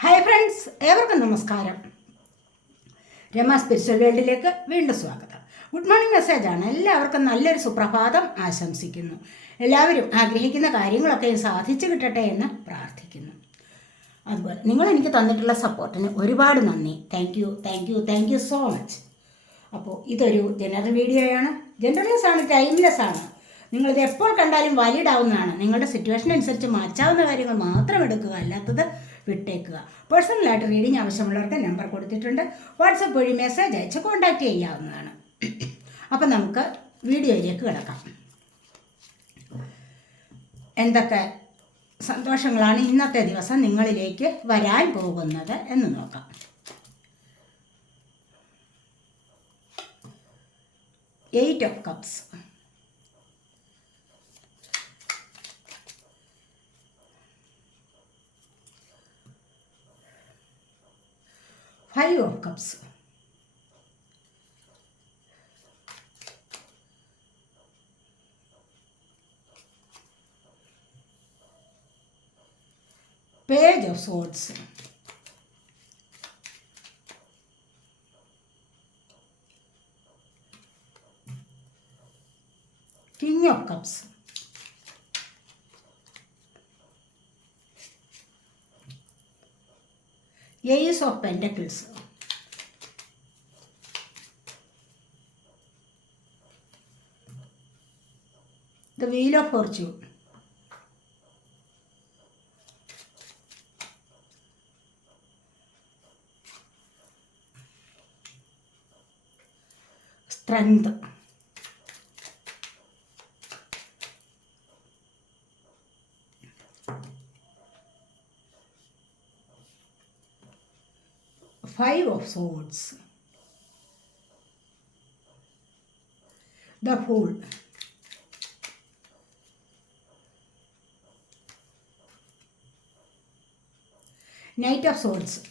Hi friends ഏവർക്കും നമസ്കാരം Rama spiritual വേൾഡിലേക്ക് വീണ്ടും സ്വാഗതം ഗുഡ് മോർണിംഗ് മെസ്സേജാണ് എല്ലാവർക്കും നല്ലൊരു സുപ്രഭാതം ആശംസിക്കുന്നു എല്ലാവരും ആഗ്രഹിക്കുന്ന കാര്യങ്ങളൊക്കെ സാധിച്ചു കിട്ടട്ടെ എന്ന് പ്രാർത്ഥിക്കുന്നു അതുപോലെ നിങ്ങൾ എനിക്ക് തന്നിട്ടുള്ള സപ്പോർട്ടിന് ഒരുപാട് നന്ദി thank you thank you thank you so much അപ്പോൾ ഇതൊരു ജനറൽ വീഡിയോയാണ് ജനറൽലെസ് ആണ് ടൈംലെസ് ആണ് നിങ്ങളിത് എപ്പോൾ കണ്ടാലും വാലിഡ് ആവുന്നതാണ് നിങ്ങളുടെ സിറ്റുവേഷൻ അനുസരിച്ച് മാറ്റാവുന്ന കാര്യങ്ങൾ മാത്രം എടുക്കുക അല്ലാത്തത് വിട്ടേക്കുക പേഴ്സണലായിട്ട് റീഡിങ് ആവശ്യമുള്ളവർക്ക് നമ്പർ കൊടുത്തിട്ടുണ്ട് വാട്സപ്പ് വഴി മെസ്സേജ് അയച്ച് കോണ്ടാക്ട് ചെയ്യാവുന്നതാണ് അപ്പം നമുക്ക് വീഡിയോയിലേക്ക് കിടക്കാം എന്തൊക്കെ സന്തോഷങ്ങളാണ് ഇന്നത്തെ ദിവസം നിങ്ങളിലേക്ക് വരാൻ പോകുന്നത് എന്ന് നോക്കാം eight of cups 5 of cups. Page of Swords. King of Cups. Ace of Pentacles. The Wheel of Fortune. Strength. Swords. The Fool. Knight of Swords.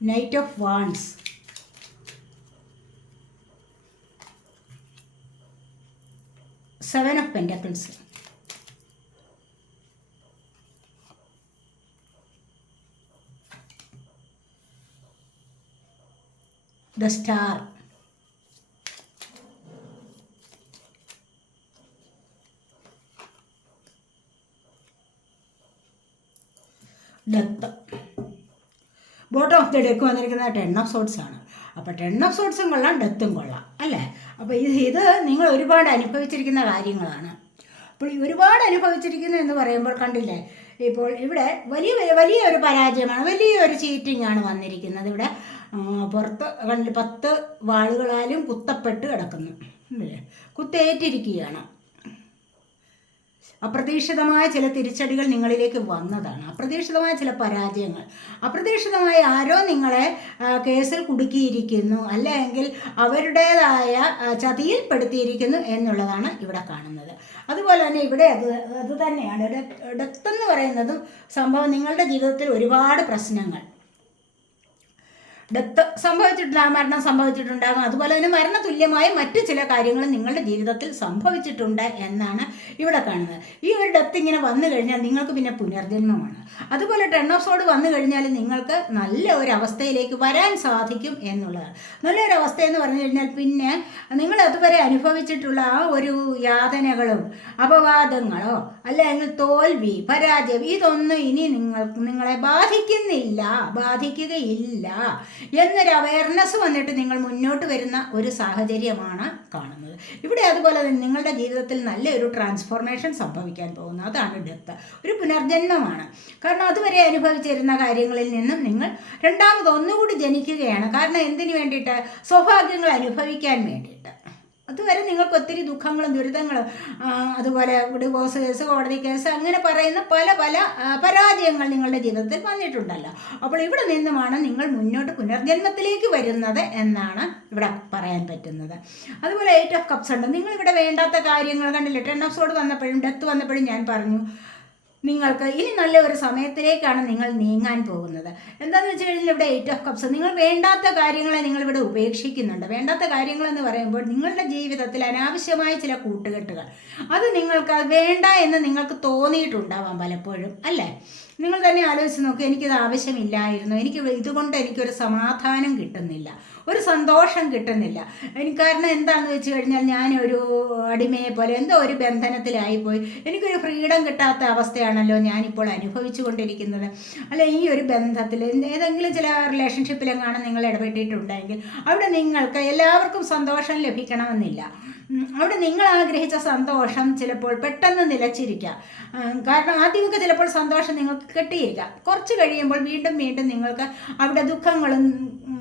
Knight of Wands. Seven of Pentacles. The star death bottom of the deck വന്നിരിക്കുന്ന ten of swords ആണ് അപ്പോൾ ten of സോട്ട്സും കൊള്ളാം ഡെത്തും കൊള്ളാം അല്ലേ അപ്പോൾ ഇത് ഇത് നിങ്ങൾ ഒരുപാട് അനുഭവിച്ചിരിക്കുന്ന കാര്യങ്ങളാണ് അപ്പോൾ ഒരുപാട് അനുഭവിച്ചിരിക്കുന്നു എന്ന് പറയുമ്പോൾ കണ്ടില്ലേ ഇപ്പോൾ ഇവിടെ വലിയ വലിയ ഒരു പരാജയമാണ് വലിയൊരു ചീറ്റിംഗ് ആണ് വന്നിരിക്കുന്നത് ഇവിടെ പുറത്ത് കണ്ടിൽ പത്ത് വാളുകളാലും കുത്തപ്പെട്ട് കിടക്കുന്നു കുത്തേറ്റിരിക്കുകയാണ് അപ്രതീക്ഷിതമായ ചില തിരിച്ചടികൾ നിങ്ങളിലേക്ക് വന്നതാണ് അപ്രതീക്ഷിതമായ ചില പരാജയങ്ങൾ അപ്രതീക്ഷിതമായ ആരോ നിങ്ങളെ കേസിൽ കുടുക്കിയിരിക്കുന്നു അല്ലെങ്കിൽ അവരുടേതായ ചതിയിൽപ്പെടുത്തിയിരിക്കുന്നു എന്നുള്ളതാണ് ഇവിടെ കാണുന്നത് അതുപോലെ തന്നെ ഇവിടെ അത് അത് തന്നെയാണ് ഇടത്തെന്ന് പറയുന്നതും സംഭവം നിങ്ങളുടെ ജീവിതത്തിൽ ഒരുപാട് പ്രശ്നങ്ങൾ ഡെത്ത് സംഭവിച്ചിട്ടില്ല മരണം സംഭവിച്ചിട്ടുണ്ടാകും അതുപോലെ തന്നെ മരണ തുല്യമായ മറ്റു ചില കാര്യങ്ങൾ നിങ്ങളുടെ ജീവിതത്തിൽ സംഭവിച്ചിട്ടുണ്ട് എന്നാണ് ഇവിടെ കാണുന്നത് ഈ ഒരു ഡെത്ത് ഇങ്ങനെ വന്നു കഴിഞ്ഞാൽ നിങ്ങൾക്ക് പിന്നെ പുനർജന്മമാണ് അതുപോലെ ടെൺ ഓഫ് സോഡ് വന്നു കഴിഞ്ഞാൽ നിങ്ങൾക്ക് നല്ല ഒരു അവസ്ഥയിലേക്ക് വരാൻ സാധിക്കും എന്നുള്ളതാണ് നല്ലൊരു അവസ്ഥ എന്ന് പറഞ്ഞു കഴിഞ്ഞാൽ പിന്നെ നിങ്ങൾ അതുവരെ അനുഭവിച്ചിട്ടുള്ള ആ ഒരു യാതനകളും അപവാദങ്ങളോ അല്ലെങ്കിൽ തോൽവി പരാജയം ഇതൊന്നും ഇനി നിങ്ങൾ നിങ്ങളെ ബാധിക്കുന്നില്ല ബാധിക്കുകയില്ല എന്നൊരു അവയർനെസ് വന്നിട്ട് നിങ്ങൾ മുന്നോട്ട് വരുന്ന ഒരു സാഹചര്യമാണ് കാണുന്നത് ഇവിടെ അതുപോലെ തന്നെ നിങ്ങളുടെ ജീവിതത്തിൽ നല്ലൊരു ട്രാൻസ്ഫോർമേഷൻ സംഭവിക്കാൻ പോകുന്നു അതാണ് ഡെത്ത് ഒരു പുനർജന്മമാണ് കാരണം അതുവരെ അനുഭവിച്ചിരുന്ന കാര്യങ്ങളിൽ നിന്നും നിങ്ങൾ രണ്ടാമത് ഒന്നുകൂടി ജനിക്കുകയാണ് കാരണം എന്തിനു വേണ്ടിയിട്ട് സൗഭാഗ്യങ്ങൾ അനുഭവിക്കാൻ വേണ്ടിയിട്ട് അതുവരെ നിങ്ങൾക്ക് ഒത്തിരി ദുഃഖങ്ങളും ദുരിതങ്ങളും അതുപോലെ ഡിവോഴ്സ് കേസ് കോടതി കേസ് അങ്ങനെ പറയുന്ന പല പല പരാജയങ്ങൾ നിങ്ങളുടെ ജീവിതത്തിൽ വന്നിട്ടുണ്ടല്ലോ അപ്പോൾ ഇവിടെ നിന്നുമാണ് നിങ്ങൾ മുന്നോട്ട് പുനർജന്മത്തിലേക്ക് വരുന്നത് എന്നാണ് ഇവിടെ പറയാൻ പറ്റുന്നത് അതുപോലെ എയ്റ്റ് ഓഫ് കപ്സ് ഉണ്ട് നിങ്ങളിവിടെ വേണ്ടാത്ത കാര്യങ്ങൾ കണ്ടില്ല ടെൻ ഓഫ് സോഡ് വന്നപ്പോഴും ഡെത്ത് വന്നപ്പോഴും ഞാൻ പറഞ്ഞു നിങ്ങൾക്ക് ഇനി നല്ല ഒരു സമയത്തിലേക്കാണ് നിങ്ങൾ നീങ്ങാൻ പോകുന്നത് എന്താണെന്ന് വെച്ച് കഴിഞ്ഞാൽ ഇവിടെ എയ്റ്റ് ഓഫ് കപ്സ് നിങ്ങൾ വേണ്ടാത്ത കാര്യങ്ങളെ നിങ്ങളിവിടെ ഉപേക്ഷിക്കുന്നുണ്ട് വേണ്ടാത്ത കാര്യങ്ങളെന്ന് പറയുമ്പോൾ നിങ്ങളുടെ ജീവിതത്തിൽ അനാവശ്യമായ ചില കൂട്ടുകെട്ടുകൾ അത് നിങ്ങൾക്ക് വേണ്ട എന്ന് നിങ്ങൾക്ക് തോന്നിയിട്ടുണ്ടാവാം പലപ്പോഴും അല്ലേ നിങ്ങൾ തന്നെ ആലോചിച്ച് നോക്കുക എനിക്കിത് ആവശ്യമില്ലായിരുന്നു എനിക്ക് ഇതുകൊണ്ട് എനിക്കൊരു സമാധാനം കിട്ടുന്നില്ല ഒരു സന്തോഷം കിട്ടുന്നില്ല എനിക്ക് കാരണം എന്താണെന്ന് വെച്ച് കഴിഞ്ഞാൽ ഞാനൊരു അടിമയെ പോലെ എന്തോ ഒരു ബന്ധനത്തിലായിപ്പോയി എനിക്കൊരു ഫ്രീഡം കിട്ടാത്ത അവസ്ഥയാണല്ലോ ഞാനിപ്പോൾ അനുഭവിച്ചു കൊണ്ടിരിക്കുന്നത് അല്ല ഈ ഒരു ബന്ധത്തിൽ ഏതെങ്കിലും ചില റിലേഷൻഷിപ്പിലെങ്ങാണ് നിങ്ങൾ ഇടപെട്ടിട്ടുണ്ടെങ്കിൽ അവിടെ നിങ്ങൾക്ക് എല്ലാവർക്കും സന്തോഷം ലഭിക്കണമെന്നില്ല അവിടെ നിങ്ങൾ ആഗ്രഹിച്ച സന്തോഷം ചിലപ്പോൾ പെട്ടെന്ന് നിലച്ചിരിക്കാം കാരണം ആദ്യമൊക്കെ ചിലപ്പോൾ സന്തോഷം നിങ്ങൾക്ക് കിട്ടിയില്ല കുറച്ച് കഴിയുമ്പോൾ വീണ്ടും വീണ്ടും നിങ്ങൾക്ക് അവിടെ ദുഃഖങ്ങളും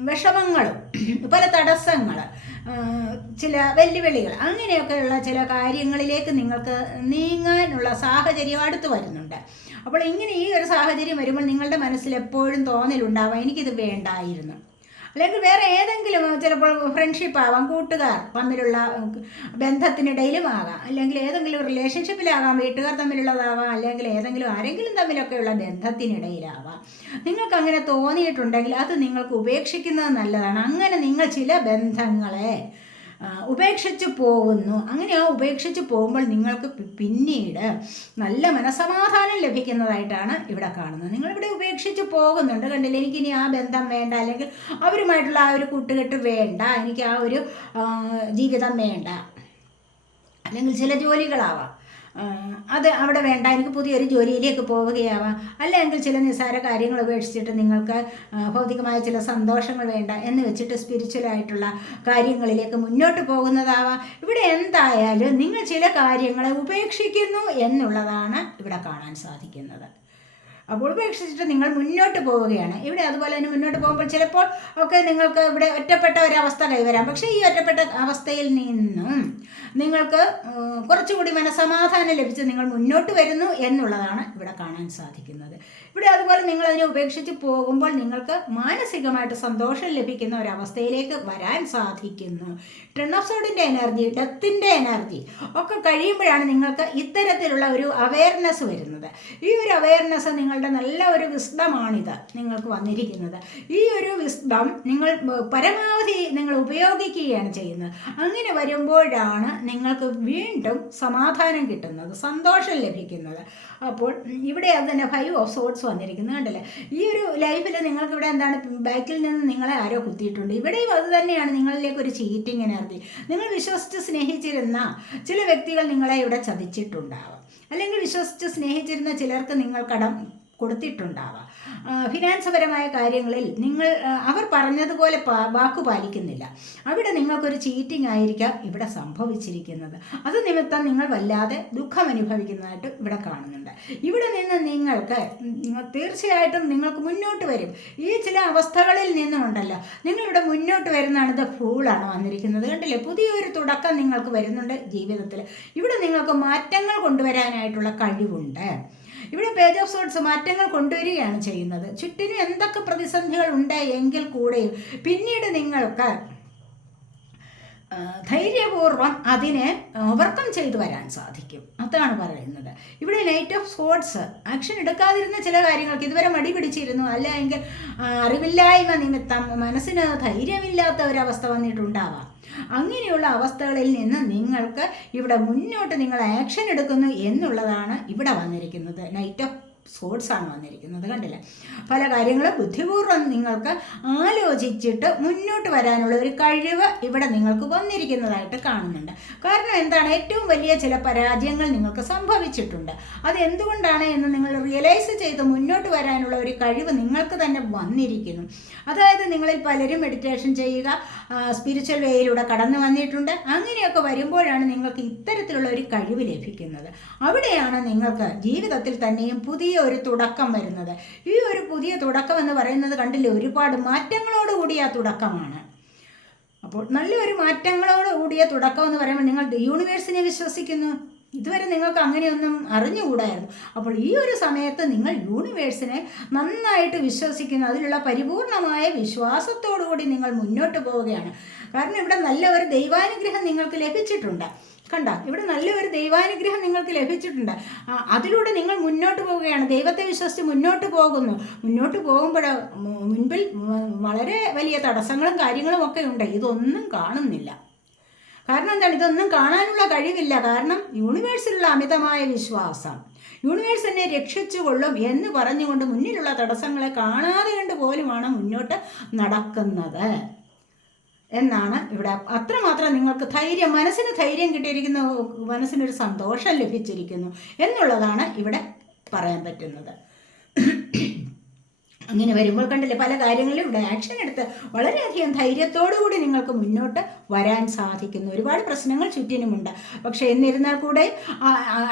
വിഷമങ്ങളും പല തടസ്സങ്ങൾ ചില വെല്ലുവിളികൾ അങ്ങനെയൊക്കെയുള്ള ചില കാര്യങ്ങളിലേക്ക് നിങ്ങൾക്ക് നീങ്ങാനുള്ള സാഹചര്യം അടുത്ത് വരുന്നുണ്ട് അപ്പോൾ ഇങ്ങനെ ഈ ഒരു സാഹചര്യം വരുമ്പോൾ നിങ്ങളുടെ മനസ്സിൽ എപ്പോഴും തോന്നലുണ്ടാവാം എനിക്കിത് വേണ്ടായിരുന്നു അല്ലെങ്കിൽ വേറെ ഏതെങ്കിലും ചിലപ്പോൾ ഫ്രണ്ട്ഷിപ്പ് ആവാം കൂട്ടുകാർ തമ്മിലുള്ള ബന്ധത്തിനിടയിലും ആകാം അല്ലെങ്കിൽ ഏതെങ്കിലും റിലേഷൻഷിപ്പിലാകാം വീട്ടുകാർ തമ്മിലുള്ളതാവാം അല്ലെങ്കിൽ ഏതെങ്കിലും ആരെങ്കിലും തമ്മിലൊക്കെയുള്ള ബന്ധത്തിനിടയിലാവാം നിങ്ങൾക്ക് അങ്ങനെ തോന്നിയിട്ടുണ്ടെങ്കിൽ അത് നിങ്ങൾക്ക് ഉപേക്ഷിക്കുന്നത് നല്ലതാണ് അങ്ങനെ നിങ്ങൾ ചില ബന്ധങ്ങളെ ഉപേക്ഷിച്ച് പോകുന്നു അങ്ങനെ ആ ഉപേക്ഷിച്ച് പോകുമ്പോൾ നിങ്ങൾക്ക് പിന്നീട് നല്ല മനസമാധാനം ലഭിക്കുന്നതായിട്ടാണ് ഇവിടെ കാണുന്നത് നിങ്ങളിവിടെ ഉപേക്ഷിച്ച് പോകുന്നുണ്ട് കണ്ടില്ല എനിക്കിനി ആ ബന്ധം വേണ്ട അല്ലെങ്കിൽ അവരുമായിട്ടുള്ള ആ ഒരു കൂട്ടുകെട്ട് വേണ്ട എനിക്ക് ആ ഒരു ജീവിതം വേണ്ട അല്ലെങ്കിൽ ചില ജോലികളാവാം അത് അവിടെ വേണ്ട എനിക്ക് പുതിയൊരു ജോലിയിലേക്ക് പോവുകയാവാം അല്ലെങ്കിൽ ചില നിസ്സാര കാര്യങ്ങൾ ഉപേക്ഷിച്ചിട്ട് നിങ്ങൾക്ക് ഭൗതികമായ ചില സന്തോഷങ്ങൾ വേണ്ട എന്ന് വെച്ചിട്ട് സ്പിരിച്വലായിട്ടുള്ള കാര്യങ്ങളിലേക്ക് മുന്നോട്ട് പോകുന്നതാവാം ഇവിടെ എന്തായാലും നിങ്ങൾ ചില കാര്യങ്ങളെ ഉപേക്ഷിക്കുന്നു എന്നുള്ളതാണ് ഇവിടെ കാണാൻ സാധിക്കുന്നത് അപ്പോൾ ഉപേക്ഷിച്ചിട്ട് നിങ്ങൾ മുന്നോട്ട് പോവുകയാണ് ഇവിടെ അതുപോലെ തന്നെ മുന്നോട്ട് പോകുമ്പോൾ ചിലപ്പോൾ ഒക്കെ നിങ്ങൾക്ക് ഇവിടെ ഒറ്റപ്പെട്ട ഒരവസ്ഥ കൈവരാം പക്ഷേ ഈ ഒറ്റപ്പെട്ട അവസ്ഥയിൽ നിന്നും നിങ്ങൾക്ക് കുറച്ചുകൂടി മനസമാധാനം ലഭിച്ച് നിങ്ങൾ മുന്നോട്ട് വരുന്നു എന്നുള്ളതാണ് ഇവിടെ കാണാൻ സാധിക്കുന്നത് ഇവിടെ അതുപോലെ നിങ്ങൾ അതിനെ ഉപേക്ഷിച്ച് പോകുമ്പോൾ നിങ്ങൾക്ക് മാനസികമായിട്ട് സന്തോഷം ലഭിക്കുന്ന ഒരവസ്ഥയിലേക്ക് വരാൻ സാധിക്കുന്നു സോഡിൻ്റെ എനർജി ഡെത്തിൻ്റെ എനർജി ഒക്കെ കഴിയുമ്പോഴാണ് നിങ്ങൾക്ക് ഇത്തരത്തിലുള്ള ഒരു അവയർനെസ് വരുന്നത് ഈ ഒരു അവയർനെസ് നിങ്ങളുടെ നല്ല ഒരു വിസ്തമാണിത് നിങ്ങൾക്ക് വന്നിരിക്കുന്നത് ഈ ഒരു വിസ്തം നിങ്ങൾ പരമാവധി നിങ്ങൾ ഉപയോഗിക്കുകയാണ് ചെയ്യുന്നത് അങ്ങനെ വരുമ്പോഴാണ് നിങ്ങൾക്ക് വീണ്ടും സമാധാനം കിട്ടുന്നത് സന്തോഷം ലഭിക്കുന്നത് അപ്പോൾ ഇവിടെ തന്നെ ഫൈവ് ഓഫ് സോഡ്സ് വന്നിരിക്കുന്നത് കണ്ടില്ലേ ഈ ഒരു ലൈഫിൽ നിങ്ങൾക്ക് ഇവിടെ എന്താണ് ബാക്കിൽ നിന്ന് നിങ്ങളെ ആരോ കുത്തിയിട്ടുണ്ട് ഇവിടെയും അത് തന്നെയാണ് നിങ്ങളിലേക്ക് ഒരു ചീറ്റിംഗ് എനർജി നിങ്ങൾ വിശ്വസിച്ച് സ്നേഹിച്ചിരുന്ന ചില വ്യക്തികൾ നിങ്ങളെ ഇവിടെ ചതിച്ചിട്ടുണ്ടാവാം അല്ലെങ്കിൽ വിശ്വസിച്ച് സ്നേഹിച്ചിരുന്ന ചിലർക്ക് നിങ്ങൾ കടം കൊടുത്തിട്ടുണ്ടാവാം ഫിനാൻസ് പരമായ കാര്യങ്ങളിൽ നിങ്ങൾ അവർ പറഞ്ഞതുപോലെ വാക്കു പാലിക്കുന്നില്ല അവിടെ നിങ്ങൾക്കൊരു ചീറ്റിംഗ് ആയിരിക്കാം ഇവിടെ സംഭവിച്ചിരിക്കുന്നത് അത് നിമിത്തം നിങ്ങൾ വല്ലാതെ ദുഃഖം അനുഭവിക്കുന്നതായിട്ട് ഇവിടെ കാണുന്നുണ്ട് ഇവിടെ നിന്ന് നിങ്ങൾക്ക് തീർച്ചയായിട്ടും നിങ്ങൾക്ക് മുന്നോട്ട് വരും ഈ ചില അവസ്ഥകളിൽ നിന്നുമുണ്ടല്ലോ നിങ്ങളിവിടെ മുന്നോട്ട് വരുന്നതാണ് ഇത് ഫൂളാണ് വന്നിരിക്കുന്നത് കണ്ടില്ലേ പുതിയൊരു തുടക്കം നിങ്ങൾക്ക് വരുന്നുണ്ട് ജീവിതത്തിൽ ഇവിടെ നിങ്ങൾക്ക് മാറ്റങ്ങൾ കൊണ്ടുവരാനായിട്ടുള്ള കഴിവുണ്ട് ഇവിടെ പേജ് ഓഫ് സോഡ്സ് മാറ്റങ്ങൾ കൊണ്ടുവരികയാണ് ചെയ്യുന്നത് ചുറ്റിനും എന്തൊക്കെ പ്രതിസന്ധികൾ ഉണ്ട് എങ്കിൽ കൂടെയും പിന്നീട് നിങ്ങൾക്ക് ധൈര്യപൂർവ്വം അതിനെ ഓവർകം ചെയ്തു വരാൻ സാധിക്കും അതാണ് പറയുന്നത് ഇവിടെ നൈറ്റ് ഓഫ് സ്പോർട്സ് ആക്ഷൻ എടുക്കാതിരുന്ന ചില കാര്യങ്ങൾക്ക് ഇതുവരെ മടി പിടിച്ചിരുന്നു അല്ല എങ്കിൽ അറിവില്ലായ്മ നിമിത്തം മനസ്സിന് ധൈര്യമില്ലാത്ത ഒരവസ്ഥ വന്നിട്ടുണ്ടാവാം അങ്ങനെയുള്ള അവസ്ഥകളിൽ നിന്ന് നിങ്ങൾക്ക് ഇവിടെ മുന്നോട്ട് നിങ്ങൾ ആക്ഷൻ എടുക്കുന്നു എന്നുള്ളതാണ് ഇവിടെ വന്നിരിക്കുന്നത് നൈറ്റ് ഓഫ് സോഴ്സാണ് വന്നിരിക്കുന്നത് കണ്ടില്ല പല കാര്യങ്ങളും ബുദ്ധിപൂർവ്വം നിങ്ങൾക്ക് ആലോചിച്ചിട്ട് മുന്നോട്ട് വരാനുള്ള ഒരു കഴിവ് ഇവിടെ നിങ്ങൾക്ക് വന്നിരിക്കുന്നതായിട്ട് കാണുന്നുണ്ട് കാരണം എന്താണ് ഏറ്റവും വലിയ ചില പരാജയങ്ങൾ നിങ്ങൾക്ക് സംഭവിച്ചിട്ടുണ്ട് അത് എന്തുകൊണ്ടാണ് എന്ന് നിങ്ങൾ റിയലൈസ് ചെയ്ത് മുന്നോട്ട് വരാനുള്ള ഒരു കഴിവ് നിങ്ങൾക്ക് തന്നെ വന്നിരിക്കുന്നു അതായത് നിങ്ങളിൽ പലരും മെഡിറ്റേഷൻ ചെയ്യുക സ്പിരിച്വൽ വേയിലൂടെ കടന്നു വന്നിട്ടുണ്ട് അങ്ങനെയൊക്കെ വരുമ്പോഴാണ് നിങ്ങൾക്ക് ഇത്തരത്തിലുള്ള ഒരു കഴിവ് ലഭിക്കുന്നത് അവിടെയാണ് നിങ്ങൾക്ക് ജീവിതത്തിൽ തന്നെയും പുതിയ പുതിയ ഒരു തുടക്കം വരുന്നത് ഈ ഒരു പുതിയ തുടക്കം എന്ന് പറയുന്നത് കണ്ടില്ലേ ഒരുപാട് മാറ്റങ്ങളോടുകൂടിയ തുടക്കമാണ് അപ്പോൾ നല്ലൊരു മാറ്റങ്ങളോട് കൂടിയ തുടക്കം എന്ന് പറയുമ്പോൾ നിങ്ങൾ യൂണിവേഴ്സിനെ വിശ്വസിക്കുന്നു ഇതുവരെ നിങ്ങൾക്ക് അങ്ങനെയൊന്നും അറിഞ്ഞുകൂടായിരുന്നു അപ്പോൾ ഈ ഒരു സമയത്ത് നിങ്ങൾ യൂണിവേഴ്സിനെ നന്നായിട്ട് വിശ്വസിക്കുന്നു അതിലുള്ള പരിപൂർണമായ വിശ്വാസത്തോടു കൂടി നിങ്ങൾ മുന്നോട്ട് പോവുകയാണ് കാരണം ഇവിടെ നല്ല ഒരു ദൈവാനുഗ്രഹം നിങ്ങൾക്ക് ലഭിച്ചിട്ടുണ്ട് കണ്ട ഇവിടെ നല്ലൊരു ദൈവാനുഗ്രഹം നിങ്ങൾക്ക് ലഭിച്ചിട്ടുണ്ട് അതിലൂടെ നിങ്ങൾ മുന്നോട്ട് പോവുകയാണ് ദൈവത്തെ വിശ്വസിച്ച് മുന്നോട്ട് പോകുന്നു മുന്നോട്ട് പോകുമ്പോൾ മുൻപിൽ വളരെ വലിയ തടസ്സങ്ങളും കാര്യങ്ങളും ഒക്കെ ഉണ്ട് ഇതൊന്നും കാണുന്നില്ല കാരണം എന്താണ് ഇതൊന്നും കാണാനുള്ള കഴിവില്ല കാരണം യൂണിവേഴ്സിലുള്ള അമിതമായ വിശ്വാസം യൂണിവേഴ്സ് എന്നെ രക്ഷിച്ചുകൊള്ളും എന്ന് പറഞ്ഞുകൊണ്ട് മുന്നിലുള്ള തടസ്സങ്ങളെ കാണാതെ കണ്ട് പോലുമാണ് മുന്നോട്ട് നടക്കുന്നത് എന്നാണ് ഇവിടെ അത്രമാത്രം നിങ്ങൾക്ക് ധൈര്യം മനസ്സിന് ധൈര്യം കിട്ടിയിരിക്കുന്ന മനസ്സിനൊരു സന്തോഷം ലഭിച്ചിരിക്കുന്നു എന്നുള്ളതാണ് ഇവിടെ പറയാൻ പറ്റുന്നത് അങ്ങനെ വരുമ്പോൾ കണ്ടില്ലേ പല കാര്യങ്ങളിലും ഇവിടെ ആക്ഷൻ എടുത്ത് വളരെയധികം ധൈര്യത്തോടുകൂടി നിങ്ങൾക്ക് മുന്നോട്ട് വരാൻ സാധിക്കുന്നു ഒരുപാട് പ്രശ്നങ്ങൾ ചുറ്റിനുമുണ്ട് പക്ഷേ എന്നിരുന്നാൽ കൂടെ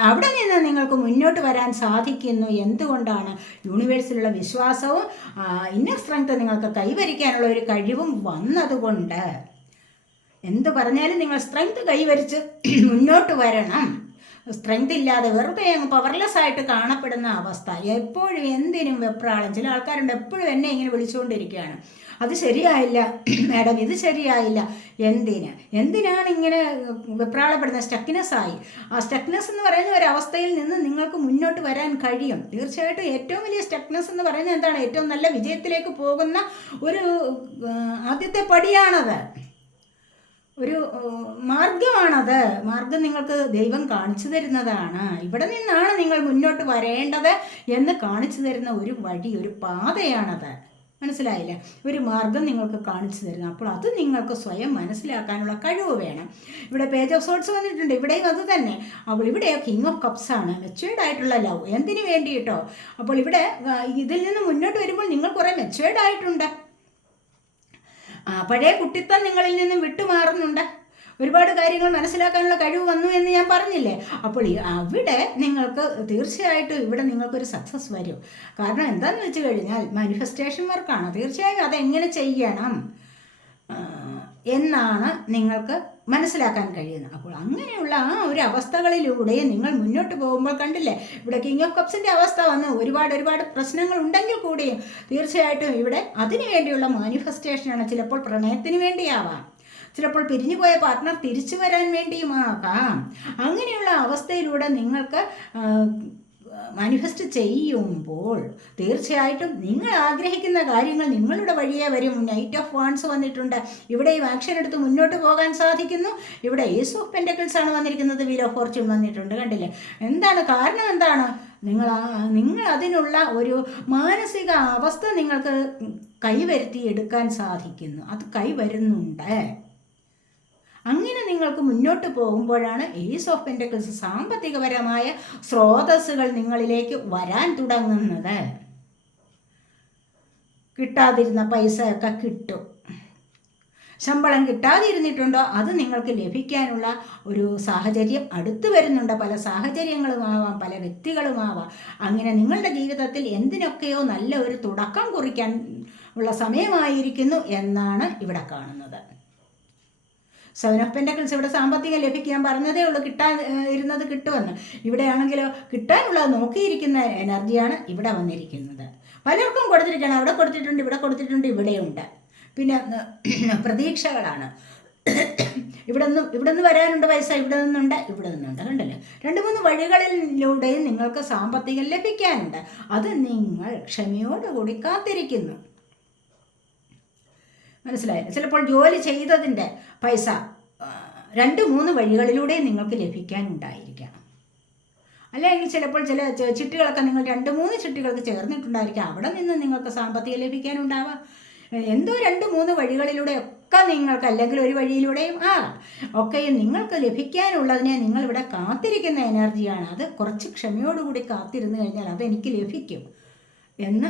അവിടെ നിന്ന് നിങ്ങൾക്ക് മുന്നോട്ട് വരാൻ സാധിക്കുന്നു എന്തുകൊണ്ടാണ് യൂണിവേഴ്സിലുള്ള വിശ്വാസവും ഇന്നർ സ്ട്രെങ്ത് നിങ്ങൾക്ക് കൈവരിക്കാനുള്ള ഒരു കഴിവും വന്നതുകൊണ്ട് എന്ത് പറഞ്ഞാലും നിങ്ങൾ സ്ട്രെങ്ത് കൈവരിച്ച് മുന്നോട്ട് വരണം സ്ട്രെങ്ത് ഇല്ലാതെ വെറുതെ അങ്ങ് പവർലെസ് ആയിട്ട് കാണപ്പെടുന്ന അവസ്ഥ എപ്പോഴും എന്തിനും വെപ്രാളം ചില ആൾക്കാരുണ്ട് എപ്പോഴും എന്നെ ഇങ്ങനെ വിളിച്ചുകൊണ്ടിരിക്കുകയാണ് അത് ശരിയായില്ല മാഡം ഇത് ശരിയായില്ല എന്തിന് എന്തിനാണ് ഇങ്ങനെ വെപ്രാളപ്പെടുന്നത് സ്റ്റക്നെസ് ആയി ആ സ്റ്റക്നെസ് എന്ന് പറയുന്ന ഒരു അവസ്ഥയിൽ നിന്ന് നിങ്ങൾക്ക് മുന്നോട്ട് വരാൻ കഴിയും തീർച്ചയായിട്ടും ഏറ്റവും വലിയ സ്റ്റക്നെസ് എന്ന് പറയുന്നത് എന്താണ് ഏറ്റവും നല്ല വിജയത്തിലേക്ക് പോകുന്ന ഒരു ആദ്യത്തെ പടിയാണത് ഒരു മാർഗമാണത് മാർഗം നിങ്ങൾക്ക് ദൈവം കാണിച്ചു തരുന്നതാണ് ഇവിടെ നിന്നാണ് നിങ്ങൾ മുന്നോട്ട് വരേണ്ടത് എന്ന് കാണിച്ചു തരുന്ന ഒരു വഴി ഒരു പാതയാണത് മനസ്സിലായില്ലേ ഒരു മാർഗം നിങ്ങൾക്ക് കാണിച്ചു തരുന്നു അപ്പോൾ അത് നിങ്ങൾക്ക് സ്വയം മനസ്സിലാക്കാനുള്ള കഴിവ് വേണം ഇവിടെ പേജ് ഓഫ് സോട്ട്സ് വന്നിട്ടുണ്ട് ഇവിടെയും അത് തന്നെ അപ്പോൾ ഇവിടെ കിങ് ഓഫ് കപ്സ് ആണ് മെച്ചുവേർഡ് ആയിട്ടുള്ള ലവ് എന്തിനു വേണ്ടിയിട്ടോ അപ്പോൾ ഇവിടെ ഇതിൽ നിന്ന് മുന്നോട്ട് വരുമ്പോൾ നിങ്ങൾ കുറേ മെച്ചുവേർഡ് ആയിട്ടുണ്ട് ആ പഴയ കുട്ടിത്തം നിങ്ങളിൽ നിന്നും വിട്ടുമാറുന്നുണ്ട് ഒരുപാട് കാര്യങ്ങൾ മനസ്സിലാക്കാനുള്ള കഴിവ് വന്നു എന്ന് ഞാൻ പറഞ്ഞില്ലേ അപ്പോൾ അവിടെ നിങ്ങൾക്ക് തീർച്ചയായിട്ടും ഇവിടെ നിങ്ങൾക്കൊരു സക്സസ് വരും കാരണം എന്താണെന്ന് വെച്ച് കഴിഞ്ഞാൽ മാനിഫെസ്റ്റേഷൻ വർക്കാണ് തീർച്ചയായും അതെങ്ങനെ ചെയ്യണം എന്നാണ് നിങ്ങൾക്ക് മനസ്സിലാക്കാൻ കഴിയുന്നത് അപ്പോൾ അങ്ങനെയുള്ള ആ ഒരു അവസ്ഥകളിലൂടെ നിങ്ങൾ മുന്നോട്ട് പോകുമ്പോൾ കണ്ടില്ലേ ഇവിടെ കിങ് ഓഫ് കപ്സിൻ്റെ അവസ്ഥ വന്ന് ഒരുപാട് ഒരുപാട് പ്രശ്നങ്ങൾ ഉണ്ടെങ്കിൽ കൂടിയും തീർച്ചയായിട്ടും ഇവിടെ അതിനുവേണ്ടിയുള്ള മാനിഫെസ്റ്റേഷനാണ് ചിലപ്പോൾ പ്രണയത്തിന് വേണ്ടിയാവാം ചിലപ്പോൾ പിരിഞ്ഞുപോയ പാർട്ട്ണർ തിരിച്ചു വരാൻ വേണ്ടിയുമാകാം അങ്ങനെയുള്ള അവസ്ഥയിലൂടെ നിങ്ങൾക്ക് മാനിഫെസ്റ്റ് ചെയ്യുമ്പോൾ തീർച്ചയായിട്ടും നിങ്ങൾ ആഗ്രഹിക്കുന്ന കാര്യങ്ങൾ നിങ്ങളുടെ വഴിയെ വരും നൈറ്റ് ഓഫ് വാൺസ് വന്നിട്ടുണ്ട് ഇവിടെ ഈ ആക്ഷൻ എടുത്ത് മുന്നോട്ട് പോകാൻ സാധിക്കുന്നു ഇവിടെ ഏസ് ഓഫ് പെൻഡക്കിൾസ് ആണ് വന്നിരിക്കുന്നത് വീൽ ഓഫ് ഫോർച്യൂൺ വന്നിട്ടുണ്ട് കണ്ടില്ലേ എന്താണ് കാരണം എന്താണ് നിങ്ങൾ നിങ്ങൾ അതിനുള്ള ഒരു മാനസിക അവസ്ഥ നിങ്ങൾക്ക് എടുക്കാൻ സാധിക്കുന്നു അത് കൈവരുന്നുണ്ട് അങ്ങനെ നിങ്ങൾക്ക് മുന്നോട്ട് പോകുമ്പോഴാണ് ഈസ് ഓഫ് പെൻറ്റക്കിൾസ് സാമ്പത്തികപരമായ സ്രോതസ്സുകൾ നിങ്ങളിലേക്ക് വരാൻ തുടങ്ങുന്നത് കിട്ടാതിരുന്ന പൈസയൊക്കെ കിട്ടും ശമ്പളം കിട്ടാതിരുന്നിട്ടുണ്ടോ അത് നിങ്ങൾക്ക് ലഭിക്കാനുള്ള ഒരു സാഹചര്യം അടുത്തു വരുന്നുണ്ട് പല സാഹചര്യങ്ങളുമാവാം പല വ്യക്തികളുമാവാം അങ്ങനെ നിങ്ങളുടെ ജീവിതത്തിൽ എന്തിനൊക്കെയോ നല്ല ഒരു തുടക്കം കുറിക്കാൻ ഉള്ള സമയമായിരിക്കുന്നു എന്നാണ് ഇവിടെ കാണുന്നത് ഓഫ് കിൾസ് ഇവിടെ സാമ്പത്തികം ലഭിക്കാൻ പറഞ്ഞതേ ഉള്ളൂ കിട്ടാൻ ഇരുന്നത് കിട്ടുമെന്ന് ഇവിടെയാണെങ്കിലോ കിട്ടാനുള്ളത് നോക്കിയിരിക്കുന്ന എനർജിയാണ് ഇവിടെ വന്നിരിക്കുന്നത് പലർക്കും കൊടുത്തിരിക്കണം അവിടെ കൊടുത്തിട്ടുണ്ട് ഇവിടെ കൊടുത്തിട്ടുണ്ട് ഇവിടെയുണ്ട് പിന്നെ പ്രതീക്ഷകളാണ് ഇവിടെ നിന്ന് ഇവിടെ നിന്ന് വരാനുണ്ട് പൈസ ഇവിടെ നിന്നുണ്ട് ഇവിടെ നിന്നുണ്ട് കണ്ടല്ലോ രണ്ട് മൂന്ന് വഴികളിലൂടെയും നിങ്ങൾക്ക് സാമ്പത്തികം ലഭിക്കാനുണ്ട് അത് നിങ്ങൾ ക്ഷമയോടുകൂടി കാത്തിരിക്കുന്നു മനസ്സിലായത് ചിലപ്പോൾ ജോലി ചെയ്തതിൻ്റെ പൈസ രണ്ട് മൂന്ന് വഴികളിലൂടെ നിങ്ങൾക്ക് ലഭിക്കാനുണ്ടായിരിക്കണം അല്ലെങ്കിൽ ചിലപ്പോൾ ചില ചിട്ടികളൊക്കെ നിങ്ങൾ രണ്ട് മൂന്ന് ചിട്ടികൾക്ക് ചേർന്നിട്ടുണ്ടായിരിക്കാം അവിടെ നിന്ന് നിങ്ങൾക്ക് സാമ്പത്തികം ലഭിക്കാനുണ്ടാവാം എന്തോ രണ്ട് മൂന്ന് വഴികളിലൂടെ ഒക്കെ നിങ്ങൾക്ക് അല്ലെങ്കിൽ ഒരു വഴിയിലൂടെയും ആ ഒക്കെ നിങ്ങൾക്ക് ലഭിക്കാനുള്ളതിനെ നിങ്ങൾ ഇവിടെ കാത്തിരിക്കുന്ന എനർജിയാണ് അത് കുറച്ച് ക്ഷമയോടുകൂടി കാത്തിരുന്നു കഴിഞ്ഞാൽ അത് എനിക്ക് ലഭിക്കും എന്ന്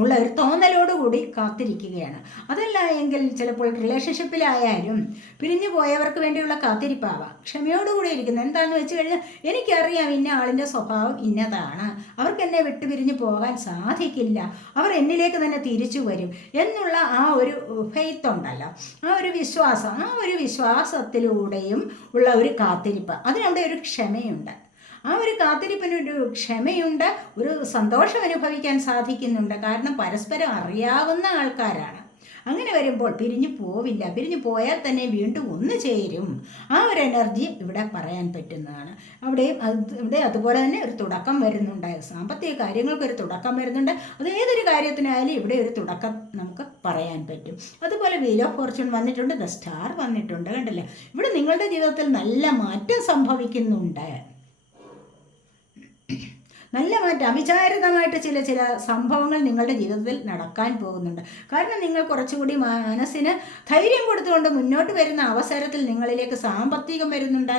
ഉള്ള ഒരു തോന്നലോടുകൂടി കാത്തിരിക്കുകയാണ് അതല്ല എങ്കിൽ ചിലപ്പോൾ റിലേഷൻഷിപ്പിലായാലും പിരിഞ്ഞു പോയവർക്ക് വേണ്ടിയുള്ള കാത്തിരിപ്പാവാം ക്ഷമയോടുകൂടി ഇരിക്കുന്നത് എന്താണെന്ന് വെച്ച് കഴിഞ്ഞാൽ എനിക്കറിയാം ഇന്ന ആളിൻ്റെ സ്വഭാവം ഇന്നതാണ് അവർക്ക് എന്നെ വിട്ടുപിരിഞ്ഞു പിരിഞ്ഞു പോകാൻ സാധിക്കില്ല അവർ എന്നിലേക്ക് തന്നെ തിരിച്ചു വരും എന്നുള്ള ആ ഒരു ഫെയ്ത്ത് ഉണ്ടല്ലോ ആ ഒരു വിശ്വാസം ആ ഒരു വിശ്വാസത്തിലൂടെയും ഉള്ള ഒരു കാത്തിരിപ്പ് അതിനവിടെ ഒരു ക്ഷമയുണ്ട് ആ ഒരു കാത്തിരിപ്പിനൊരു ക്ഷമയുണ്ട് ഒരു സന്തോഷം അനുഭവിക്കാൻ സാധിക്കുന്നുണ്ട് കാരണം പരസ്പരം അറിയാവുന്ന ആൾക്കാരാണ് അങ്ങനെ വരുമ്പോൾ പിരിഞ്ഞു പോവില്ല പിരിഞ്ഞു പോയാൽ തന്നെ വീണ്ടും ഒന്ന് ചേരും ആ ഒരു എനർജി ഇവിടെ പറയാൻ പറ്റുന്നതാണ് അവിടെയും ഇവിടെ അതുപോലെ തന്നെ ഒരു തുടക്കം വരുന്നുണ്ട് സാമ്പത്തിക കാര്യങ്ങൾക്ക് ഒരു തുടക്കം വരുന്നുണ്ട് അത് ഏതൊരു കാര്യത്തിനായാലും ഇവിടെ ഒരു തുടക്കം നമുക്ക് പറയാൻ പറ്റും അതുപോലെ വീൽ ഓഫ് ഫോർച്യൂൺ വന്നിട്ടുണ്ട് ദ സ്റ്റാർ വന്നിട്ടുണ്ട് കണ്ടില്ല ഇവിടെ നിങ്ങളുടെ ജീവിതത്തിൽ നല്ല മാറ്റം സംഭവിക്കുന്നുണ്ട് നല്ല മാറ്റം അവിചാരിതമായിട്ട് ചില ചില സംഭവങ്ങൾ നിങ്ങളുടെ ജീവിതത്തിൽ നടക്കാൻ പോകുന്നുണ്ട് കാരണം നിങ്ങൾ കുറച്ചുകൂടി മനസ്സിന് ധൈര്യം കൊടുത്തുകൊണ്ട് മുന്നോട്ട് വരുന്ന അവസരത്തിൽ നിങ്ങളിലേക്ക് സാമ്പത്തികം വരുന്നുണ്ട്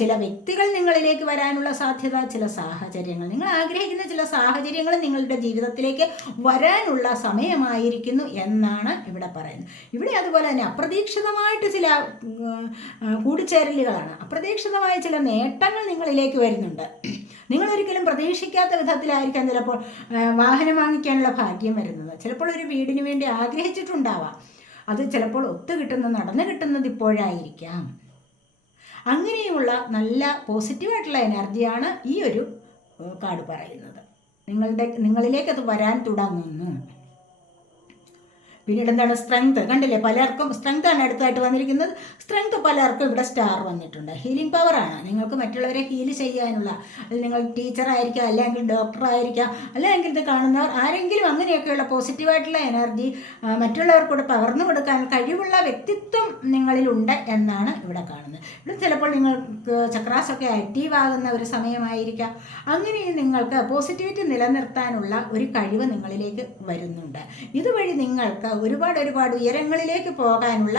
ചില വ്യക്തികൾ നിങ്ങളിലേക്ക് വരാനുള്ള സാധ്യത ചില സാഹചര്യങ്ങൾ നിങ്ങൾ ആഗ്രഹിക്കുന്ന ചില സാഹചര്യങ്ങൾ നിങ്ങളുടെ ജീവിതത്തിലേക്ക് വരാനുള്ള സമയമായിരിക്കുന്നു എന്നാണ് ഇവിടെ പറയുന്നത് ഇവിടെ അതുപോലെ തന്നെ അപ്രതീക്ഷിതമായിട്ട് ചില കൂടിച്ചേരലുകളാണ് അപ്രതീക്ഷിതമായ ചില നേട്ടങ്ങൾ നിങ്ങളിലേക്ക് വരുന്നുണ്ട് നിങ്ങളൊരിക്കലും പ്രതീക്ഷിക്കാത്ത വിധത്തിലായിരിക്കാം ചിലപ്പോൾ വാഹനം വാങ്ങിക്കാനുള്ള ഭാഗ്യം വരുന്നത് ചിലപ്പോൾ ഒരു വീടിന് വേണ്ടി ആഗ്രഹിച്ചിട്ടുണ്ടാവാം അത് ചിലപ്പോൾ ഒത്തു കിട്ടുന്ന നടന്നു കിട്ടുന്നത് ഇപ്പോഴായിരിക്കാം അങ്ങനെയുള്ള നല്ല പോസിറ്റീവായിട്ടുള്ള എനർജിയാണ് ഈ ഒരു കാർഡ് പറയുന്നത് നിങ്ങളുടെ നിങ്ങളിലേക്ക് അത് വരാൻ തുടങ്ങുന്നു പിന്നീട് എന്താണ് സ്ട്രെങ്ത് കണ്ടില്ലേ പലർക്കും സ്ട്രെങ്ത് ആണ് അടുത്തായിട്ട് വന്നിരിക്കുന്നത് സ്ട്രെങ്ത് പലർക്കും ഇവിടെ സ്റ്റാർ വന്നിട്ടുണ്ട് ഹീലിംഗ് പവറാണ് നിങ്ങൾക്ക് മറ്റുള്ളവരെ ഹീൽ ചെയ്യാനുള്ള അല്ലെങ്കിൽ നിങ്ങൾ ടീച്ചറായിരിക്കാം അല്ലെങ്കിൽ ഡോക്ടറായിരിക്കാം അല്ലെങ്കിൽ ഇത് കാണുന്നവർ ആരെങ്കിലും അങ്ങനെയൊക്കെയുള്ള പോസിറ്റീവായിട്ടുള്ള എനർജി മറ്റുള്ളവർക്കൂടെ പകർന്നു കൊടുക്കാൻ കഴിവുള്ള വ്യക്തിത്വം നിങ്ങളിലുണ്ട് എന്നാണ് ഇവിടെ കാണുന്നത് ഇവിടെ ചിലപ്പോൾ നിങ്ങൾക്ക് ചക്രാസൊക്കെ ആക്റ്റീവ് ആകുന്ന ഒരു സമയമായിരിക്കാം അങ്ങനെ നിങ്ങൾക്ക് പോസിറ്റിവിറ്റി നിലനിർത്താനുള്ള ഒരു കഴിവ് നിങ്ങളിലേക്ക് വരുന്നുണ്ട് ഇതുവഴി നിങ്ങൾക്ക് ഒരുപാട് ഒരുപാട് ഉയരങ്ങളിലേക്ക് പോകാനുള്ള